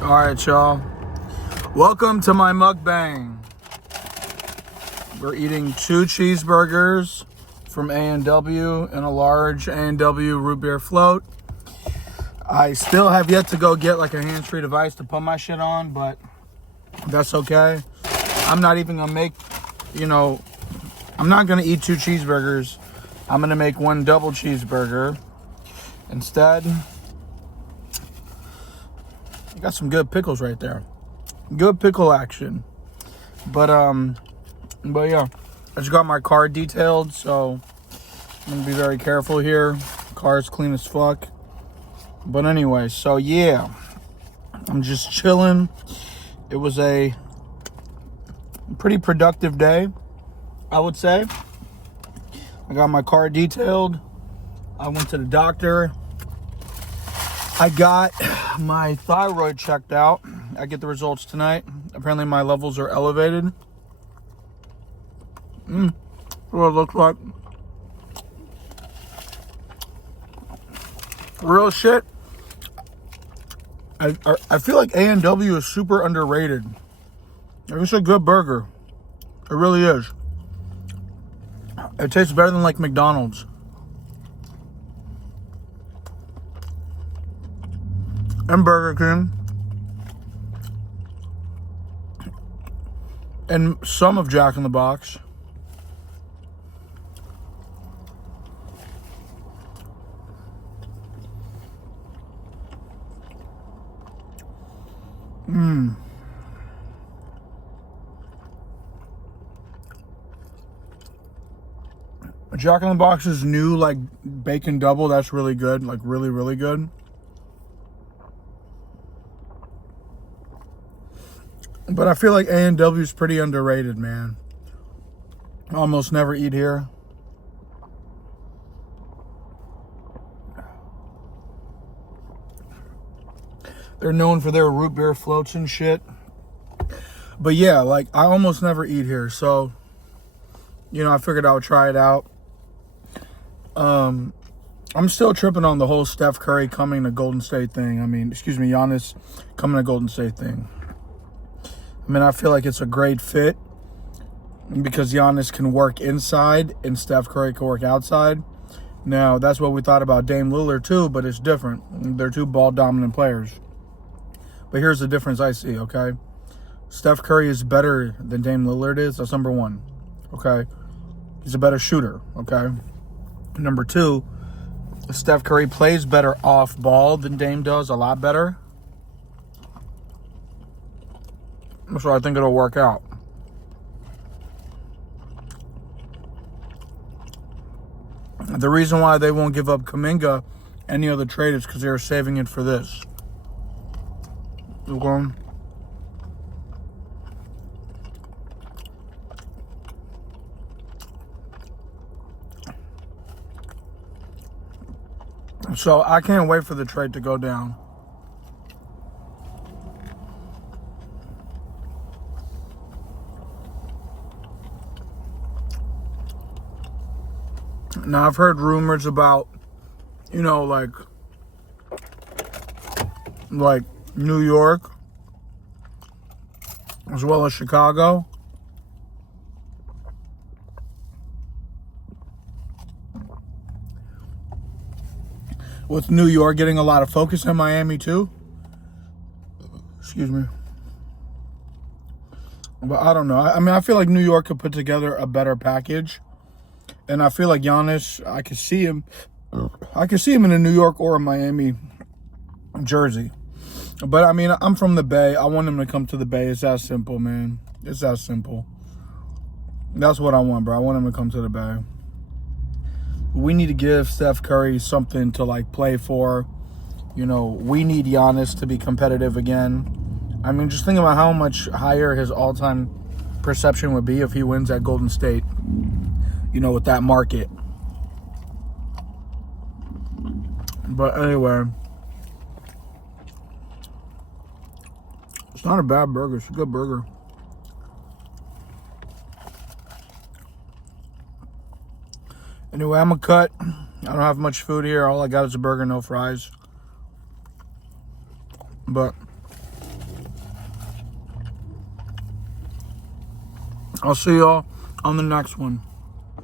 Alright, y'all. Welcome to my mukbang. We're eating 2 cheeseburgers from A&W and a large A&W root beer float. I still have yet to go get like a hands-free device to put my shit on, but that's okay. I'm not even gonna make, I'm not gonna eat 2 cheeseburgers. I'm gonna make 1 double cheeseburger instead. Got some good pickles right there. Good pickle action. But yeah. I just got my car detailed, so I'm gonna be very careful here. Car's clean as fuck. But anyway, so yeah. I'm just chilling. It was a pretty productive day, I would say. I got my car detailed. I went to the doctor. I got my thyroid checked out. I get the results tonight. Apparently my levels are elevated. What it looks like. Real shit. I feel like A&W is super underrated. It's a good burger. It really is. It tastes better than like McDonald's. And Burger King. And some of Jack in the Box. Jack in the Box's new like bacon double, that's really good. Like really, really good. But I feel like A&W is pretty underrated, man. I almost never eat here. They're known for their root beer floats and shit. But yeah, like I almost never eat here. So, I figured I would try it out. I'm still tripping on the whole Steph Curry coming to Golden State thing. Giannis coming to Golden State thing. I feel like it's a great fit because Giannis can work inside and Steph Curry can work outside. Now, that's what we thought about Dame Lillard too, but it's different. They're 2 ball-dominant players. But here's the difference I see, okay? Steph Curry is better than Dame Lillard is. That's number 1, okay? He's a better shooter, okay? Number 2, Steph Curry plays better off ball than Dame does, a lot better. So I think it'll work out. The reason why they won't give up Kuminga any other trade is because they're saving it for this. Okay. So I can't wait for the trade to go down. Now, I've heard rumors about, like New York, as well as Chicago. With New York getting a lot of focus in Miami, too. Excuse me. But I don't know. I feel like New York could put together a better package. And I feel like Giannis, I could see him in a New York or a Miami jersey. But I'm from the Bay. I want him to come to the Bay. It's that simple, man. It's that simple. That's what I want, bro. I want him to come to the Bay. We need to give Steph Curry something to like play for. We need Giannis to be competitive again. Just think about how much higher his all-time perception would be if he wins at Golden State. With that market. But anyway, it's not a bad burger. It's a good burger. Anyway, I'm a cut. I don't have much food here. All I got is a burger, no fries. But I'll see y'all on the next one.